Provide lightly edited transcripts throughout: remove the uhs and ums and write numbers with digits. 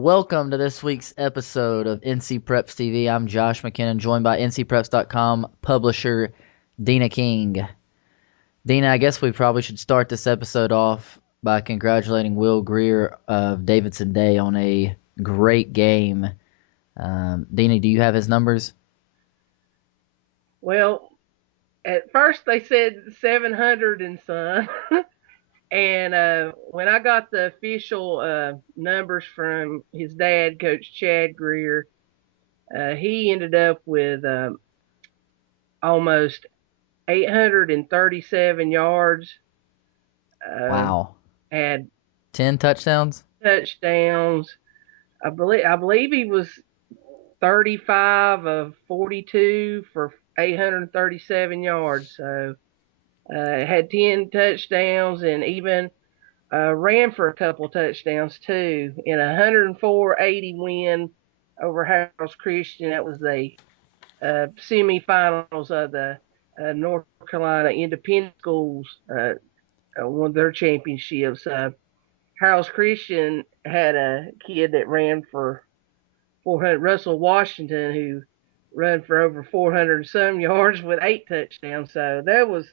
Welcome to this week's episode of NC Preps TV. I'm Josh McKinnon, joined by NCPreps.com publisher Dina King. Dina, I guess we probably should start this episode off by congratulating Will Greer of Davidson Day on a great game. Dina, do you have his numbers? Well, at first they said 700 and some. And when I got the official numbers from his dad, Coach Chad Greer, he ended up with almost 837 yards, uh, Wow. had 10 touchdowns? touchdowns. I believe he was 35 of 42 for 837 yards. So had 10 touchdowns and even ran for a couple touchdowns too in a 104-80 win over Harris Christian. That was the semifinals of the North Carolina Independent Schools, one of their championships. Harris Christian had a kid that ran for 400, Russell Washington, who run for over 400 and some yards with 8 touchdowns. So that was,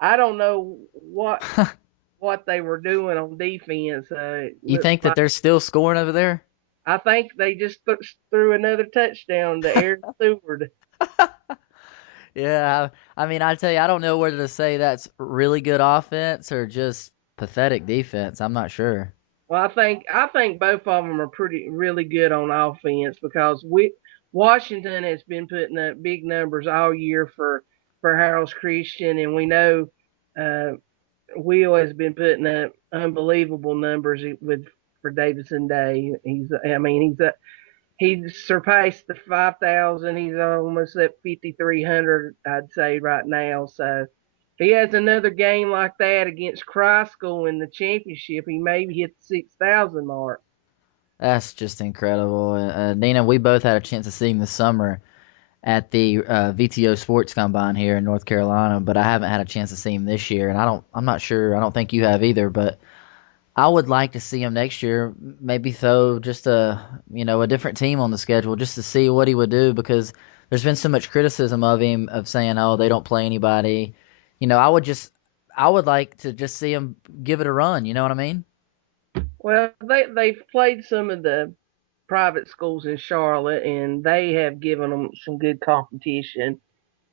I don't know what they were doing on defense. It You looked think that like, they're still scoring over there? I think they just threw another touchdown to Aaron Seward. Yeah, I mean, I tell you, I don't know whether to say that's really good offense or just pathetic defense. I'm not sure. Well, I think both of them are pretty really good on offense because Washington has been putting up big numbers all year for Harold's Christian, and we know uh, Will has been putting up unbelievable numbers with for Davidson Day. He's surpassed the 5,000. He's almost at 5,300, I'd say right now. So he has another game like that against Chrysler in the championship. He maybe hit the 6,000 mark. That's just incredible. Nina, we both had a chance to see him this summer at the VTO Sports Combine here in North Carolina, but I haven't had a chance to see him this year, and I'm not sure. I don't think you have either, but I would like to see him next year. Maybe throw just a different team on the schedule just to see what he would do because there's been so much criticism of him of saying, oh, they don't play anybody. I would like to just see him give it a run. You know what I mean? Well, they've played some of the private schools in Charlotte, and they have given them some good competition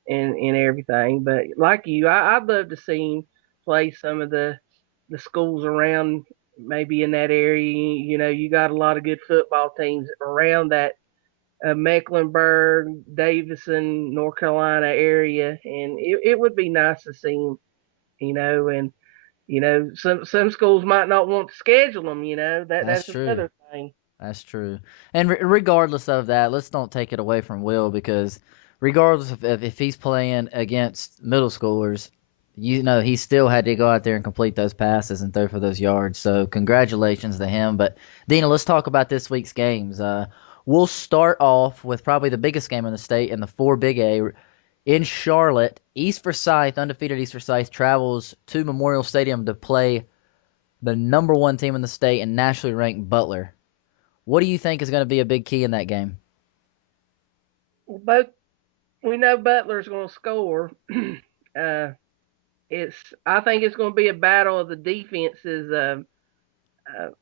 and everything. But like you, I'd love to see him play some of the schools around, maybe in that area. You got a lot of good football teams around that Mecklenburg, Davison, North Carolina area, and it would be nice to see him. And some schools might not want to schedule them. That's That's true. another thing. That's true. And regardless of that, let's don't take it away from Will because regardless of if he's playing against middle schoolers, he still had to go out there and complete those passes and throw for those yards. So congratulations to him. But Dina, let's talk about this week's games. We'll start off with probably the biggest game in the state in the 4 Big A in Charlotte. East Forsyth, undefeated East Forsyth, travels to Memorial Stadium to play the number one team in the state and nationally ranked Butler. What do you think is going to be a big key in that game? Both we know Butler's going to score. uh, it's I think it's going to be a battle of the defenses.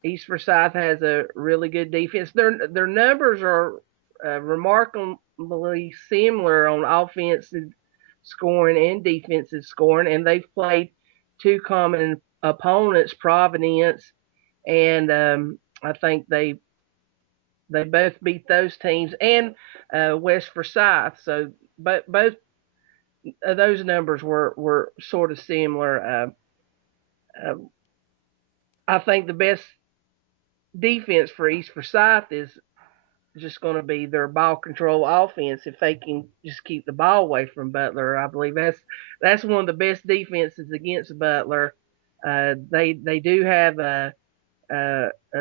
East Forsyth has a really good defense. Their numbers are remarkably similar on offensive scoring and defensive scoring, and they've played two common opponents, Providence, and I think they both beat those teams and West Forsyth. So, but both of those numbers were sort of similar. Uh, I think the best defense for East Forsyth is just going to be their ball control offense. If they can just keep the ball away from Butler, I believe that's one of the best defenses against Butler. They do have a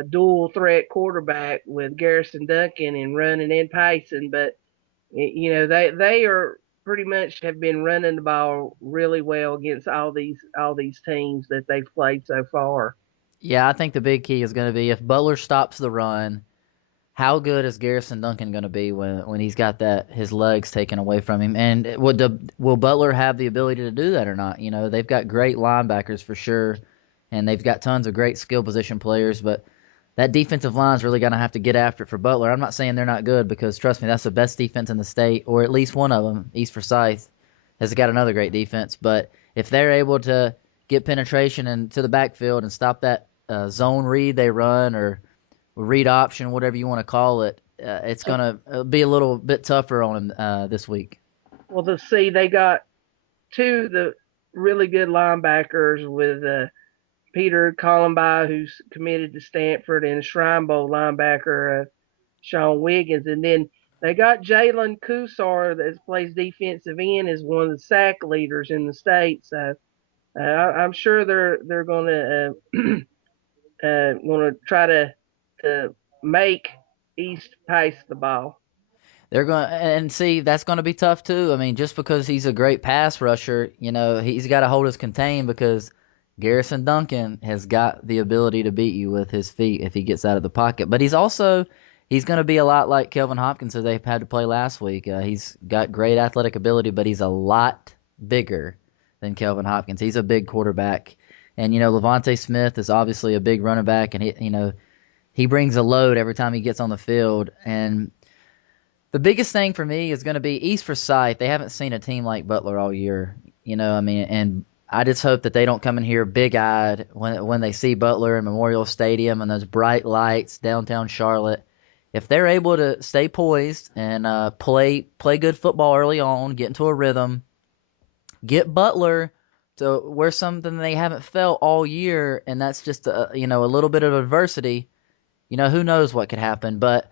dual threat quarterback with Garrison Duncan and running and passing, but they are pretty much have been running the ball really well against all these teams that they've played so far. Yeah, I think the big key is going to be if Butler stops the run, how good is Garrison Duncan going to be when he's got that his legs taken away from him? And will Butler have the ability to do that or not? You know, they've got great linebackers for sure, and they've got tons of great skill position players, but that defensive line's really going to have to get after it for Butler. I'm not saying they're not good because trust me, that's the best defense in the state, or at least one of them. East Forsyth has got another great defense, but if they're able to get penetration into the backfield and stop that zone read they run or read option, whatever you want to call it, it's Uh, going to be a little bit tougher on him this week. well, to see they got two of the really good linebackers with Peter Columbi, who's committed to Stanford, and Shrine Bowl linebacker Sean Wiggins, and then they got Jalen Kusar that plays defensive end as one of the sack leaders in the state. So I'm sure they're going to try to make East pace the ball. They're going and see that's going to be tough too. I mean, just because he's a great pass rusher, you know, he's got to hold us contained because Garrison Duncan has got the ability to beat you with his feet if he gets out of the pocket. But he's going to be a lot like Kelvin Hopkins who they had to play last week. He's got great athletic ability, but he's a lot bigger than Kelvin Hopkins. He's a big quarterback, and you know Levante Smith is obviously a big running back, and he brings a load every time he gets on the field and the biggest thing for me is going to be East Forsyth. They haven't seen a team like Butler all year, you know. I mean, and I just hope that they don't come in here big-eyed when they see Butler in Memorial Stadium and those bright lights downtown Charlotte. If they're able to stay poised and play good football early on, get into a rhythm, get Butler to where something they haven't felt all year, and that's just a little bit of adversity. You know, who knows what could happen, but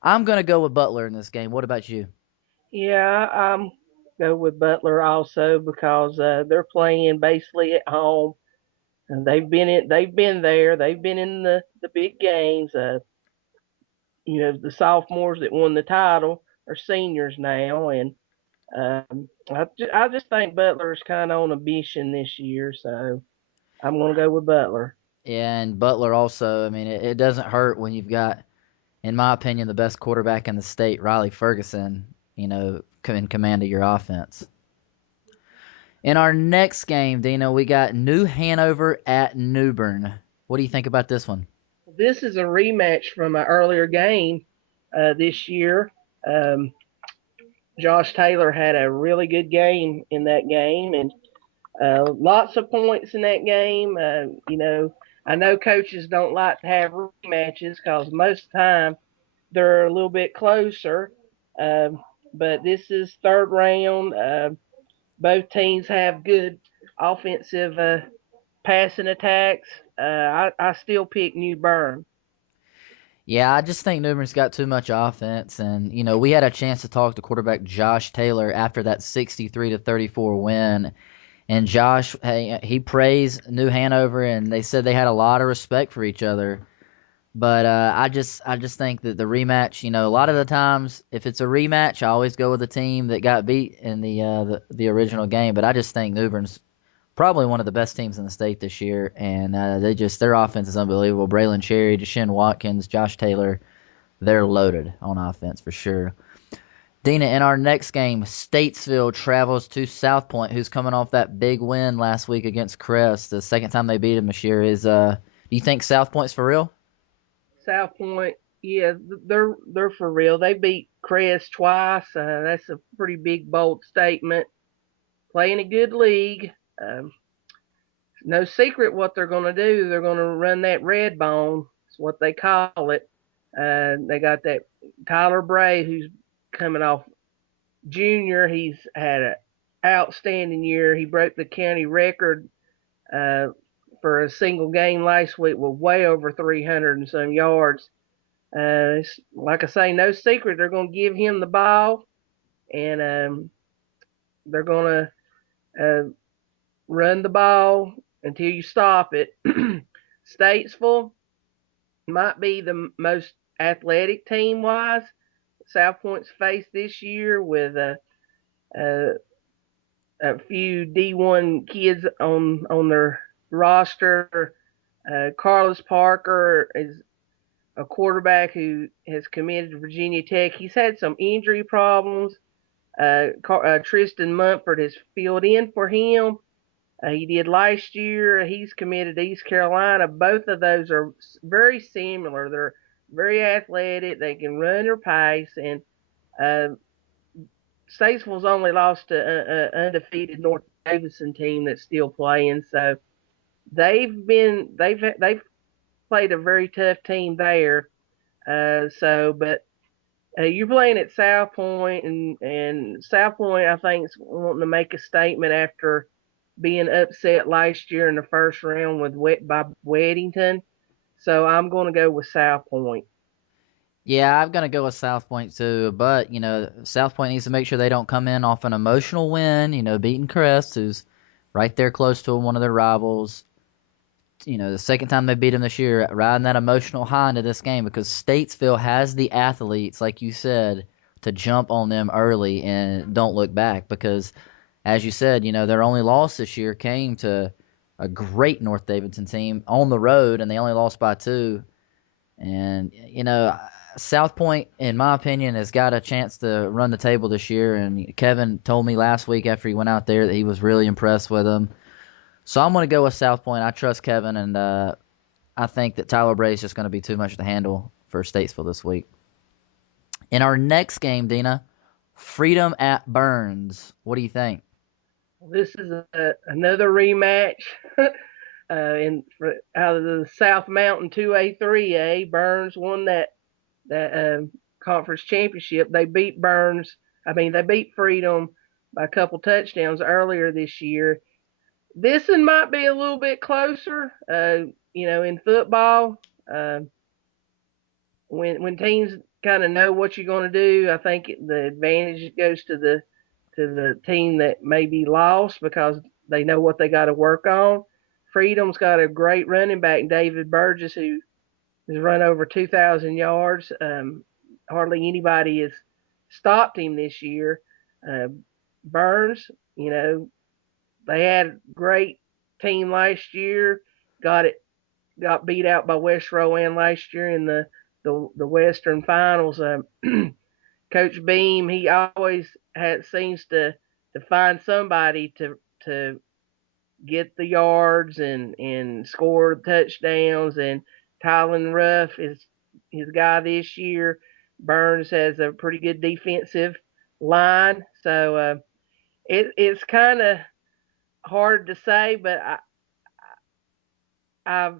I'm going to go with Butler in this game. What about you? Yeah, I'm go with Butler also because they're playing basically at home, and they've been there, they've been in the big games. The sophomores that won the title are seniors now, and I just think Butler's kind of on a mission this year, so I'm going to go with Butler. Yeah, and Butler also. I mean, it doesn't hurt when you've got, in my opinion, the best quarterback in the state, Riley Ferguson, in command of your offense. In our next game, Dino, we got New Hanover at New Bern. What do you think about this one? This is a rematch from an earlier game this year. Um, Josh Taylor had a really good game in that game, and lots of points in that game. I know coaches don't like to have rematches because most of the time they're a little bit closer. Um, but this is third round. Both teams have good offensive passing attacks. I still pick New Bern. Yeah, I just think New Bern's got too much offense, and we had a chance to talk to quarterback Josh Taylor after that 63-34 win. And Josh, hey, he praised New Hanover, and they said they had a lot of respect for each other. But I just think that the rematch, a lot of the times, if it's a rematch, I always go with the team that got beat in the original game. But I just think New Bern's probably one of the best teams in the state this year, and their offense is unbelievable. Braylon Cherry, Deshaun Watkins, Josh Taylor, they're loaded on offense for sure. Dina, in our next game, Statesville travels to South Point, who's coming off that big win last week against Crest. The second time they beat them this year is. Do you think South Point's for real? South Point, yeah, they're for real. They beat Crest twice. That's a pretty big bold statement. Playing a good league. Um, no secret what they're going to do. They're going to run that red bone. It's what they call it. They got that Tyler Bray who's coming off junior. He's had an outstanding year. He broke the county record uh, for a single game last week with way over 300 and some yards. Like I say, no secret. They're going to give him the ball, and they're going to run the ball until you stop it. Statesville might be the most athletic team wise South Point's faced this year with a, a few D1 kids on their roster. Carlos Parker is a quarterback who has committed to Virginia Tech. He's had some injury problems. Tristan Munford has filled in for him. He did last year. He's committed to East Carolina. Both of those are very similar. They're very athletic. They can run or pass. And uh, Statesville's only lost to an undefeated North Davidson team that's still playing. So they've played a very tough team there. But you're playing at South Point, and South Point, I think, is wanting to make a statement after being upset last year in the first round by Weddington. So I'm going to go with South Point. Yeah, I'm gonna go with South Point too, but South Point needs to make sure they don't come in off an emotional win. Beating Crest, who's right there close to one of their rivals. The second time they beat them this year, riding that emotional high into this game because Statesville has the athletes, like you said, to jump on them early and don't look back. Because, as you said, their only loss this year came to a great North Davidson team on the road, and they only lost by 2. And South Point, in my opinion, has got a chance to run the table this year. And Kevin told me last week after he went out there that he was really impressed with them. So I'm going to go with South Point. I trust Kevin, and I think that Tyler Bray is just going to be too much to handle for Statesville this week. In our next game, Dina, Freedom at Burns. What do you think? This is another rematch. Out of the South Mountain 2A 3A, Burns won that conference championship. They beat Burns. They beat Freedom by a couple touchdowns earlier this year. This one might be a little bit closer. In football, when teams kind of know what you're going to do, I think the advantage goes to the team that may be lost because they know what they got to work on. Freedom's got a great running back, David Burgess, who has run over 2,000 yards. Hardly anybody has stopped him this year. Burns, they had a great team last year. Got beat out by West Rowan last year in the Western Finals. Coach Beam, he always seems to find somebody to get the yards and score touchdowns. And Tylen Ruff is his guy this year. Burns has a pretty good defensive line, so it's kind of hard to say, but I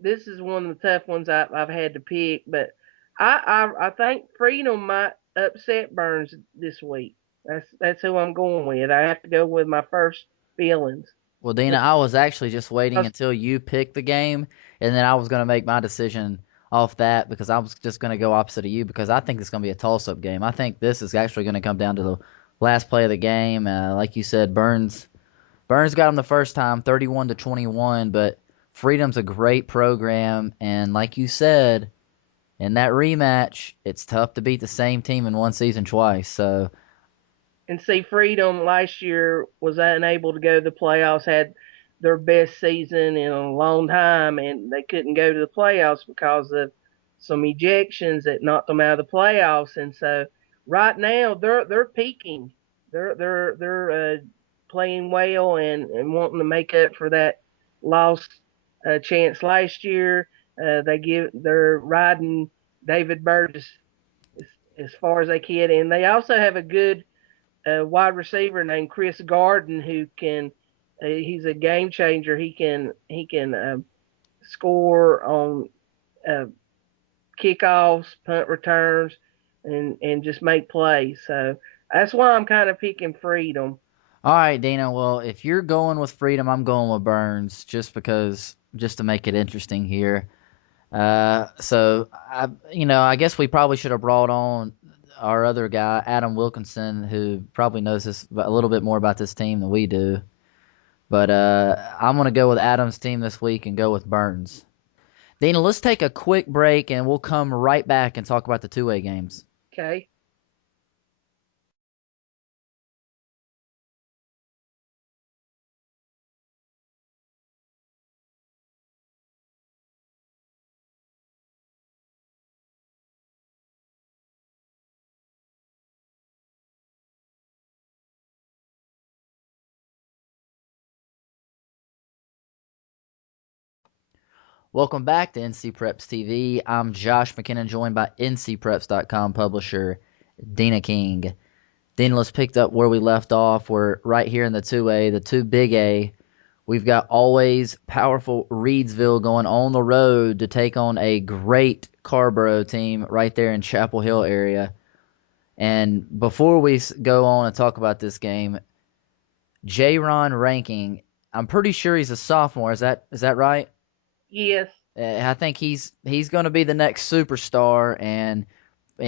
this is one of the tough ones I've had to pick. But I think Freedom might upset Burns this week. That's who I'm going with. I have to go with my first feelings. Well, Dina, I was actually just waiting until you picked the game, and then I was going to make my decision off that because I was just going to go opposite of you because I think it's going to be a toss-up game. I think this is actually going to come down to the last play of the game. Like you said, Burns got him the first time, 31-21, but Freedom's a great program, and like you said, in that rematch, it's tough to beat the same team in one season twice. So and see, Freedom last year was unable to go to the playoffs, had their best season in a long time, and they couldn't go to the playoffs because of some ejections that knocked them out of the playoffs. And so right now they're peaking. They're playing well and wanting to make up for that lost chance last year. They're riding David Burgess as far as they can, and they also have a good wide receiver named Chris Garden who can. He's a game changer. He can score on uh, kickoffs, punt returns, and just make plays. So that's why I'm kind of picking Freedom. all right, Dana. Well, if you're going with Freedom, I'm going with Burns just to make it interesting here. I guess we probably should have brought on our other guy, Adam Wilkinson, who probably knows a little bit more about this team than we do. But I'm going to go with Adam's team this week and go with Burns. Dana, let's take a quick break and we'll come right back and talk about the 2A games. Okay. Welcome back to NC Preps TV. I'm Josh McKinnon, joined by NCPreps.com publisher Dina King. Dina, let's pick up where we left off. We're right here in the 2A, the 2 Big A. We've got always powerful Reidsville going on the road to take on a great Carborough team right there in Chapel Hill area. And before we go on and talk about this game, J-Ron Ranking, I'm pretty sure he's a sophomore. Is that right? Yes. I think he's going to be the next superstar, and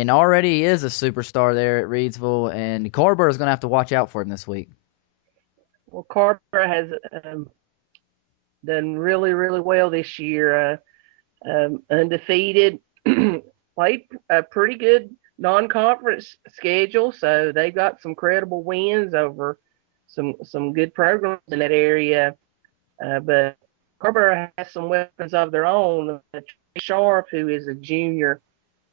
already is a superstar there at Reidsville. And Carborough is going to have to watch out for him this week. Well, Carborough has done really, really well this year. Undefeated, played a pretty good non-conference schedule, so they got some credible wins over some good programs in that area. But Carborough has some weapons of their own. Trey Sharp, who is a junior,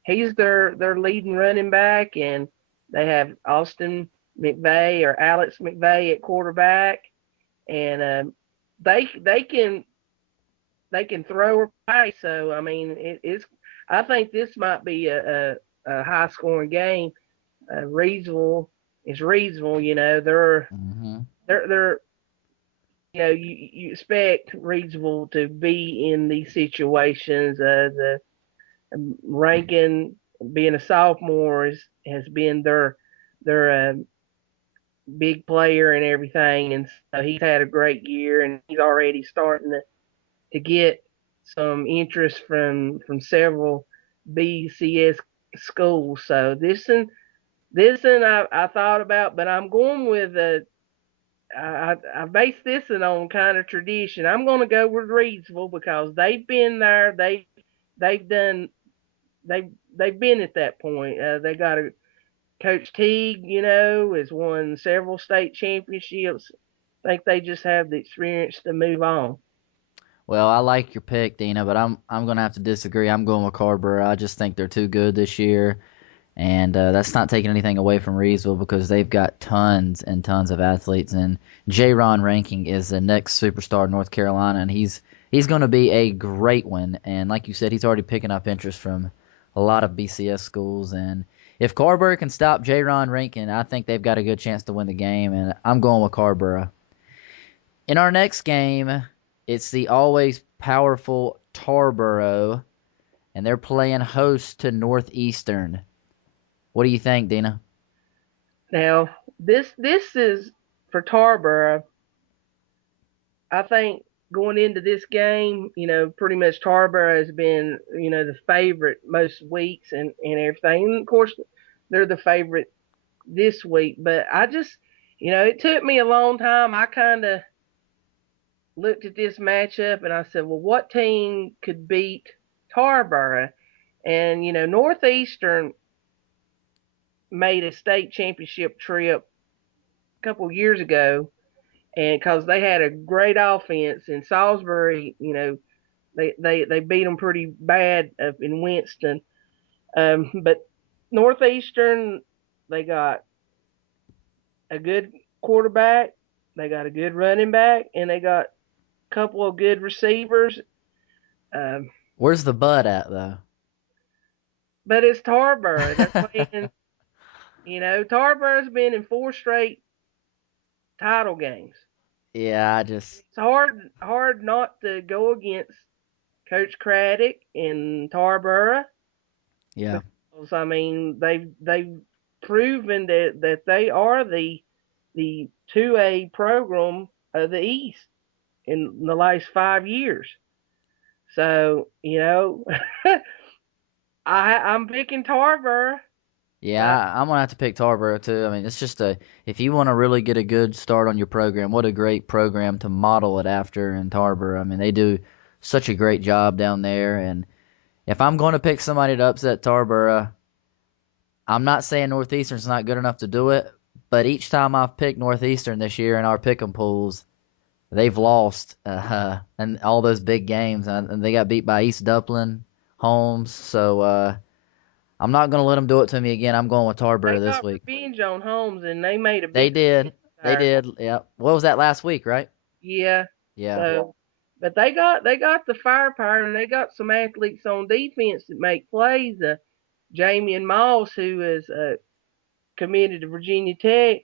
he's their leading running back, and they have Austin McVeigh or Alex McVeigh at quarterback, and they can throw or pass. So I mean, I think this might be a high scoring game. Reidsville is Reidsville. You know, they're you know, you expect Reidsville to be in these situations. The Rankin, being a sophomore, has been their big player and everything, and so he's had a great year, and he's already starting to get some interest from several BCS schools. So this one I thought about, but I'm going with I base this on kind of tradition. I'm going to go with Reidsville because they've been there. They've been at that point. They got Coach Teague, you know, has won several state championships. I think they just have the experience to move on. Well, I like your pick, Dina, but I'm going to have to disagree. I'm going with Carborough. I just think they're too good this year. And that's not taking anything away from Reidsville because they've got tons and tons of athletes. And J-Ron Ranking is the next superstar in North Carolina, and he's going to be a great one. And like you said, he's already picking up interest from a lot of BCS schools. And if Carborough can stop J-Ron Rankin, I think they've got a good chance to win the game, and I'm going with Carborough. In our next game, it's the always powerful Tarboro, and they're playing host to Northeastern. What do you think, Dina? Now, this is for Tarboro. I think going into this game, you know, pretty much Tarboro has been, you know, the favorite most weeks and everything. And of course, they're the favorite this week. But I just, you know, it took me a long time. I kind of looked at this matchup and I said, well, what team could beat Tarboro? And, you know, Northeastern made a state championship trip a couple years ago, and because they had a great offense in Salisbury, you know, they beat them pretty bad up in Winston. But Northeastern, they got a good quarterback, they got a good running back, and they got a couple of good receivers. Where's the bud at, though? But it's Tarboro. They're playing. You know, Tarboro's been in 4 straight title games. Yeah, It's hard not to go against Coach Craddock and Tarboro. Yeah. Because, I mean, they've proven that they are the 2A program of the East in the last 5 years. So, you know, I'm picking Tarboro. Yeah, I'm gonna have to pick Tarboro too. I mean, it's just if you want to really get a good start on your program, what a great program to model it after in Tarboro. I mean, they do such a great job down there. And if I'm going to pick somebody to upset Tarboro, I'm not saying Northeastern's not good enough to do it, but each time I've picked Northeastern this year in our pick'em pools, they've lost and all those big games, and they got beat by East Duplin, Holmes. So I'm not going to let them do it to me again. I'm going with Tarboro this week. They got revenge on Holmes, and they made a big They did. They did. Yeah. What was that last week, right? Yeah. Yeah. So But they got the firepower, and they got some athletes on defense that make plays. Jamian Moss, who is committed to Virginia Tech,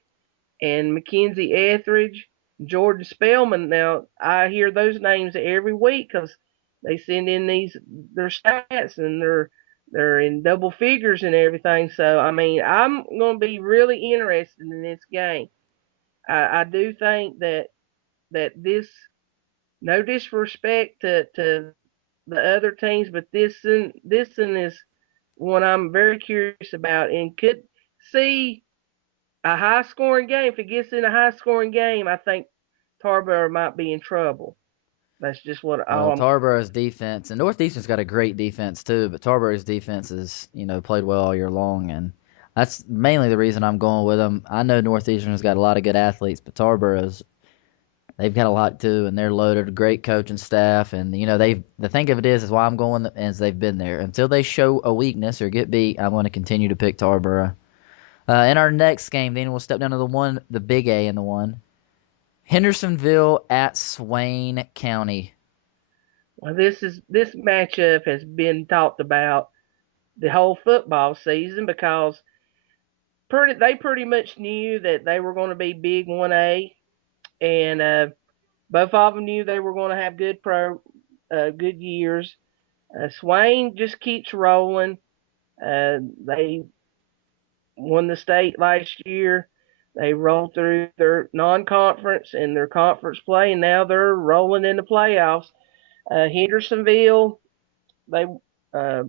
and Mackenzie Etheridge, Jordan Spellman. Now I hear those names every week because they send in their stats, and they're in double figures and everything. So I mean, I'm going to be really interested in this game. I do think that this, no disrespect to the other teams, but this one is one I'm very curious about and could see a high scoring game. If it gets in a high scoring game, I think Tarboro might be in trouble. That's just what all Well, I'm. Tarborough's defense and Northeastern's got a great defense too, but Tarborough's defense is played well all year long, and that's mainly the reason I'm going with them. I know Northeastern's got a lot of good athletes, but Tarborough's they've got a lot too, and they're loaded, great coaching staff, and they the thing of it is why I'm going is they've been there until they show a weakness or get beat. I'm going to continue to pick Tarboro. In our next game, then we'll step down to the big A in the one. Hendersonville at Swain County. Well, this matchup has been talked about the whole football season because they pretty much knew that they were going to be big 1A, and both of them knew they were going to have good years. Swain just keeps rolling. They won the state last year. They rolled through their non-conference and their conference play, and now they're rolling in the playoffs. Hendersonville, they uh,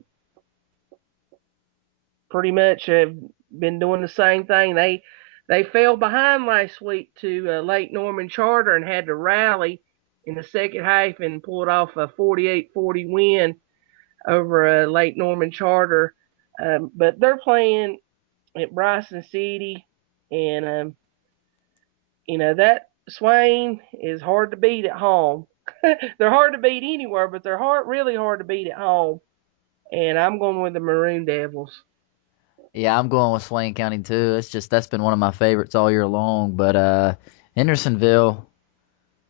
pretty much have been doing the same thing. They fell behind last week to Lake Norman Charter and had to rally in the second half and pulled off a 48-40 win over Lake Norman Charter. But they're playing at Bryson City, and that Swain is hard to beat at home. They're hard to beat anywhere, but they're really hard to beat at home. And I'm going with the Maroon Devils. Yeah, I'm going with Swain County too. It's just that's been one of my favorites all year long. But Hendersonville,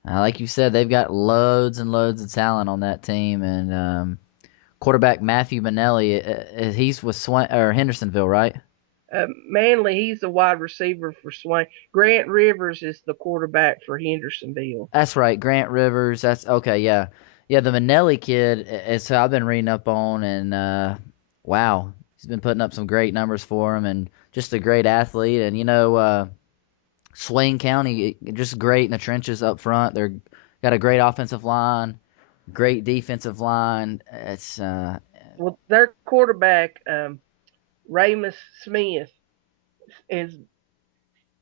like you said, they've got loads and loads of talent on that team, and quarterback Matthew Manelli, he's with Hendersonville, right? Manley, he's the wide receiver for Swain. Grant Rivers is the quarterback for Hendersonville. That's right, Grant Rivers. That's okay. Yeah, yeah. The Manelli kid is who I've been reading up on, and wow, he's been putting up some great numbers for him, and just a great athlete. And Swain County just great in the trenches up front. They're got a great offensive line, great defensive line. It's Well, their quarterback, Ramus Smith, is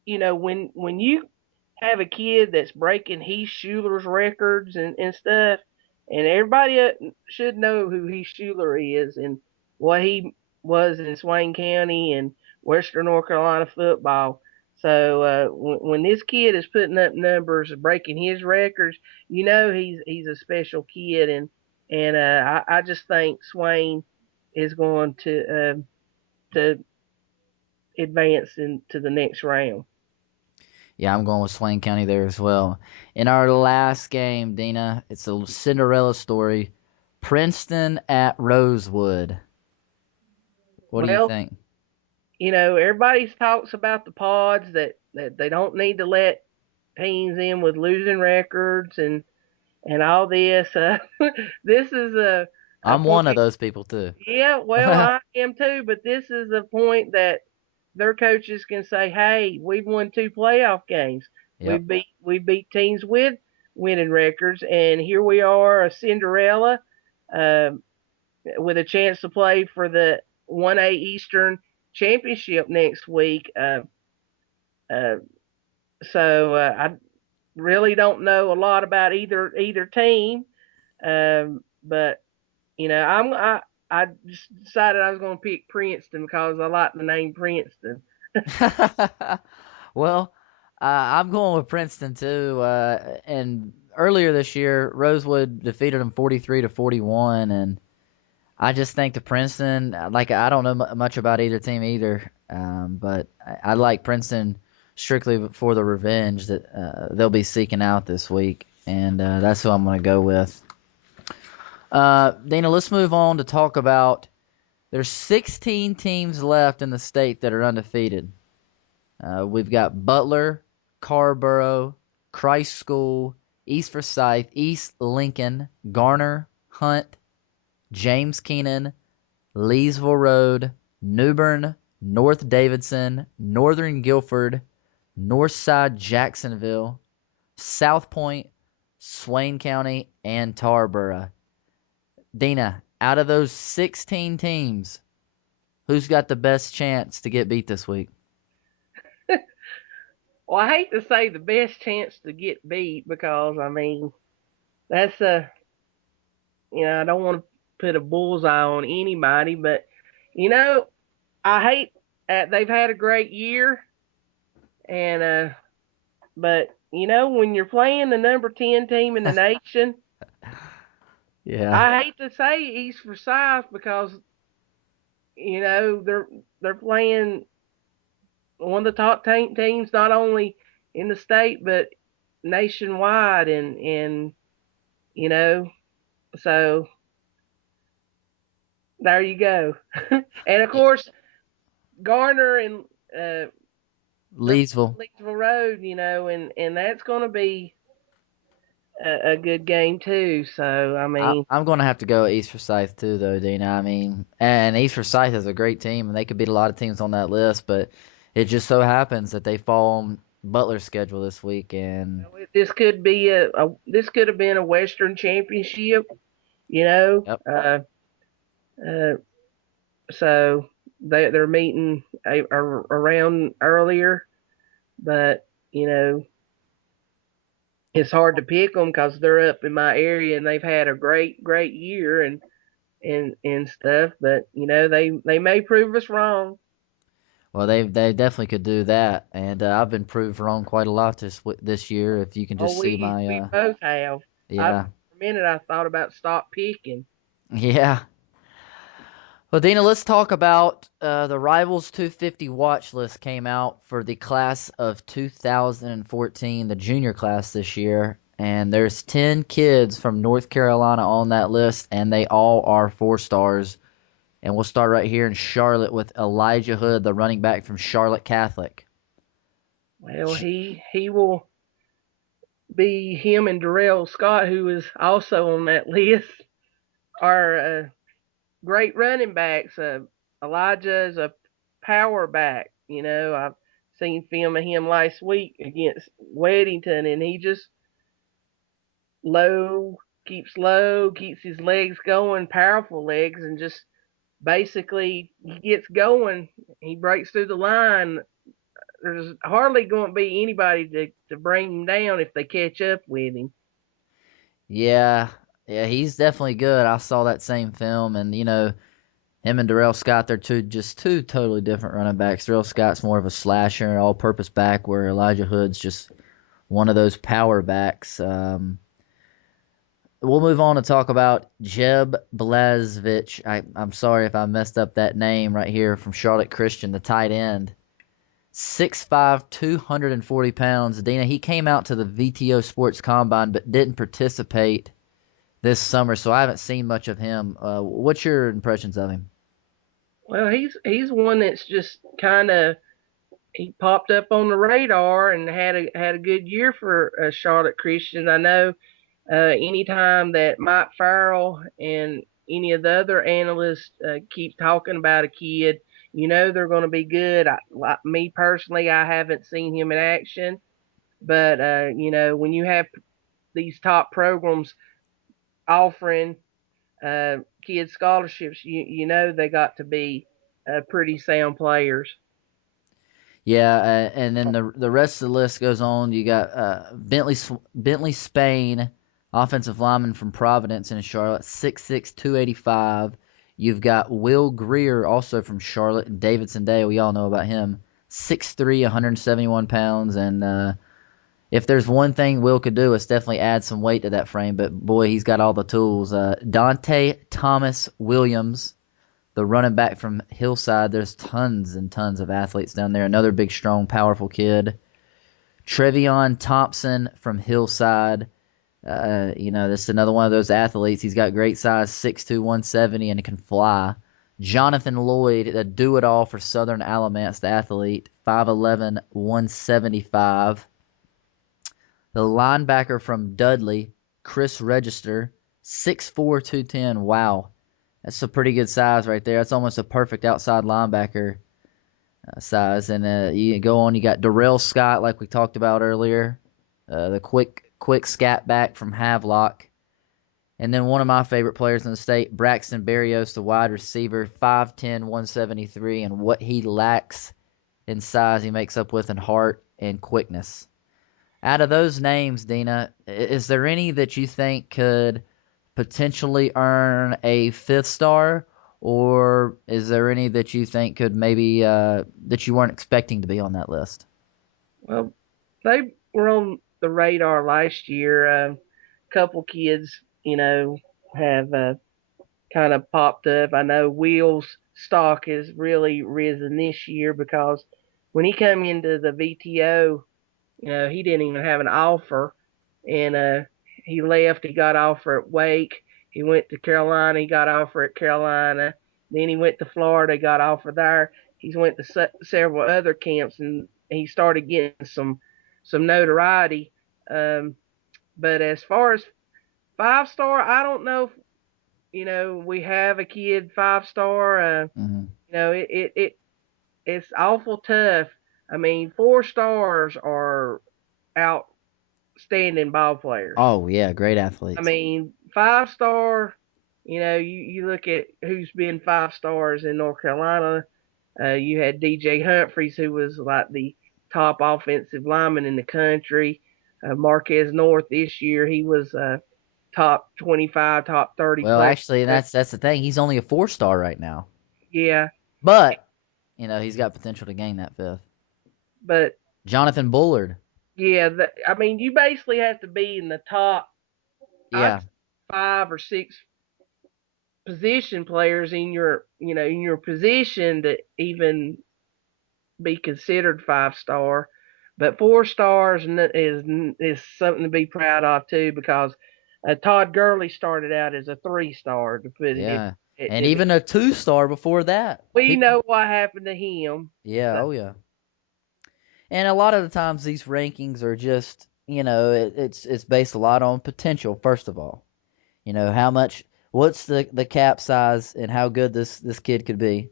when you have a kid that's breaking Heath Schuler's records and stuff, and everybody should know who Heath Schuler is and what he was in Swain County and Western North Carolina football. So when this kid is putting up numbers, breaking his records, he's a special kid, and I just think Swain is going to advance into the next round. Yeah, I'm going with Swain County there as well. In our last game, Dina, it's a Cinderella story. Princeton at Rosewood. What do you Well, think? everybody talks about the pods that they don't need to let teams in with losing records and all this. This is a I'm one of point. those people too. Yeah, well, I am too, but this is a point that their coaches can say, "Hey, we've won 2 playoff games. Yep. We beat teams with winning records, and here we are, a Cinderella, um, with a chance to play for the 1A Eastern Championship next week." Uh, I really don't know a lot about either team, but I just decided I was going to pick Princeton because I like the name Princeton. Well, I'm going with Princeton too. And earlier this year, Rosewood defeated them 43-41, and I just think the Princeton, like I don't know much about either team either, but I like Princeton strictly for the revenge that they'll be seeking out this week. and that's who I'm going to go with. Dana, let's move on to talk about. There's 16 teams left in the state that are undefeated. We've got Butler, Carrboro, Christ School, East Forsyth, East Lincoln, Garner, Hunt, James Keenan, Leesville Road, Newbern, North Davidson, Northern Guilford, Northside Jacksonville, South Point, Swain County, and Tarboro. Dina, out of those 16 teams, who's got the best chance to get beat this week? Well, I hate to say the best chance to get beat because I mean that's I don't want to put a bullseye on anybody, but you know I hate they've had a great year, and but when you're playing the number 10 team in the nation, Yeah. I hate to say East Forsyth because they're playing one of the top teams not only in the state but nationwide, and you know so there you go. And of course Garner and they're Leesville. Leesville Road, and that's going to be a good game too. So I mean, I'm going to have to go East Forsyth too, though, Dina. I mean, and East Forsyth is a great team, and they could beat a lot of teams on that list, but it just so happens that they fall on Butler's schedule this week, and this could be this could have been a Western Championship, you know. yep. Uh, so they're meeting around earlier, but it's hard to pick them because they're up in my area and they've had a great year and stuff. But they may prove us wrong. Well, they definitely could do that, and I've been proved wrong quite a lot this year. If you can Oh, just see we my both have. yeah. For a minute I thought about stop picking. Yeah. Well, Dina, let's talk about the Rivals 250 watch list came out for the class of 2014, the junior class this year, and there's 10 kids from North Carolina on that list, and they all are 4-stars. And we'll start right here in Charlotte with Elijah Hood, the running back from Charlotte Catholic. Well, he will be him and Darrell Scott, who is also on that list, are great running backs. Elijah is a power back. I've seen film of him last week against Weddington, and he just low, keeps his legs going, powerful legs, and just basically he gets going. He breaks through the line. There's hardly going to be anybody to bring him down if they catch up with him. Yeah, he's definitely good. I saw that same film, and him and Darrell Scott, they're two totally different running backs. Darrell Scott's more of a slasher, all-purpose back, where Elijah Hood's just one of those power backs. We'll move on to talk about Jeb Blazevich. I'm sorry if I messed up that name right here from Charlotte Christian, the tight end. 6'5", 240 pounds. Dina, he came out to the VTO Sports Combine but didn't participate this summer, so I haven't seen much of him. What's your impressions of him? Well, he's one that's just kind of he popped up on the radar and had a good year for Charlotte Christian. I know anytime that Mike Farrell and any of the other analysts keep talking about a kid, they're going to be good. Me personally, I haven't seen him in action, but when you have these top programs offering kids scholarships, they got to be pretty sound players. Yeah, and then the rest of the list goes on. You got Bentley Spain, offensive lineman from Providence in Charlotte, 6'6", 285. You've got Will Greer, also from Charlotte, and Davidson Day. We all know about him, 6'3", 171 pounds. And if there's one thing Will could do, it's definitely add some weight to that frame. But boy, he's got all the tools. Dante Thomas Williams, the running back from Hillside. There's tons and tons of athletes down there. Another big, strong, powerful kid. Trevion Thompson from Hillside. This is another one of those athletes. He's got great size, 6'2", 170, and he can fly. Jonathan Lloyd, the do-it-all for Southern Alamance, the athlete, 5'11", 175. The linebacker from Dudley, Chris Register, 6'4", 210. Wow. That's a pretty good size right there. That's almost a perfect outside linebacker size. And you go on, you got Darrell Scott, like we talked about earlier, the quick scat back from Havelock. And then one of my favorite players in the state, Braxton Berrios, the wide receiver, 5'10", 173. And what he lacks in size, he makes up with in heart and quickness. Out of those names, Dina, is there any that you think could potentially earn a 5th star, or is there any that you think could maybe that you weren't expecting to be on that list? Well, they were on the radar last year. A couple kids, have kind of popped up. I know Will's stock has really risen this year because when he came into the VTO, he didn't even have an offer, and he left. He got offer at Wake. He went to Carolina. He got offer at Carolina. Then he went to Florida. Got offer there. He's went to several other camps, and he started getting some notoriety. But as far as 5 star, I don't know if we have a kid 5 star. Mm-hmm. It's awful tough. I mean, 4 stars are outstanding ball players. Oh yeah, great I athletes. mean, 5 star. You look at who's been 5 stars in North Carolina. You had DJ Humphreys, who was like the top offensive lineman in the country. Marquez North this year, he was top 25, top 30 Well, player. actually, that's the thing. He's only a 4-star right now, Yeah, but he's got potential to gain that 5th. but Jonathan Bullard. yeah, I mean, you basically have to be in the top, Yeah. 5 or 6 position players in your position to even be considered 5 star. But 4 stars is something to be proud of too, because Todd Gurley started out as a 3 star. To put it, Yeah. it, And it even a 2-star before that. we People. know what happened to him. Yeah. So, Oh yeah. And a lot of the times these rankings are just, it's based a lot on potential. First of all, how much, what's the cap size and how good this kid could be,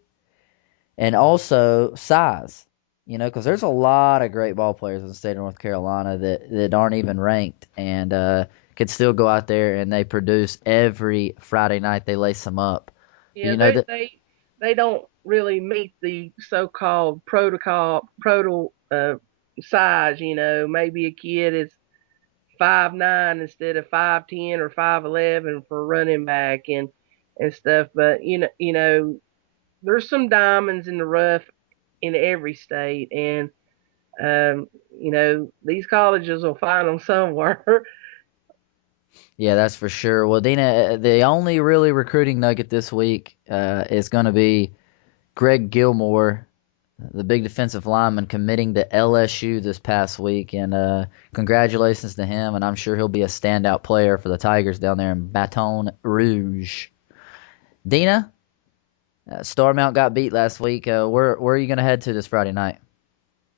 and also size. Because there's a lot of great ball players in the state of North Carolina that aren't even ranked and could still go out there and they produce every Friday night. They lace them up. yeah, You know that. they don't really meet the so-called proto size. Maybe a kid is 5'9" instead of 5'10" or 5'11" for running back and stuff. But there's some diamonds in the rough in every state, and these colleges will find them somewhere. Yeah, that's for sure. Well, Dina, the only really recruiting nugget this week is going to be Greg Gilmore, the big defensive lineman, committing to LSU this past week. And congratulations to him. And I'm sure he'll be a standout player for the Tigers down there in Baton Rouge. Dina, Starmount got beat last week. Where are you going to head to this Friday night?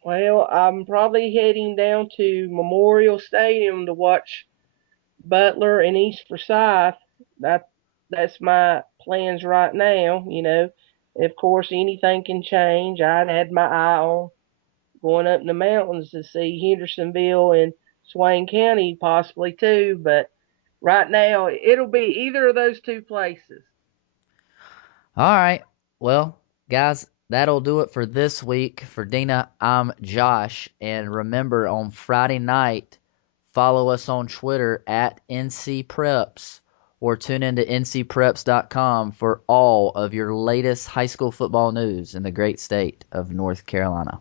Well, I'm probably heading down to Memorial Stadium to watch Butler and East Forsyth. That's my plans right now. Of course, anything can change. I'd had my eye on going up in the mountains to see Hendersonville and Swain County possibly too. But right now, it'll be either of those two places. All right. Well, guys, that'll do it for this week. For Dina, I'm Josh. And remember, on Friday night, follow us on Twitter at NC Preps or tune into ncpreps.com for all of your latest high school football news in the great state of North Carolina.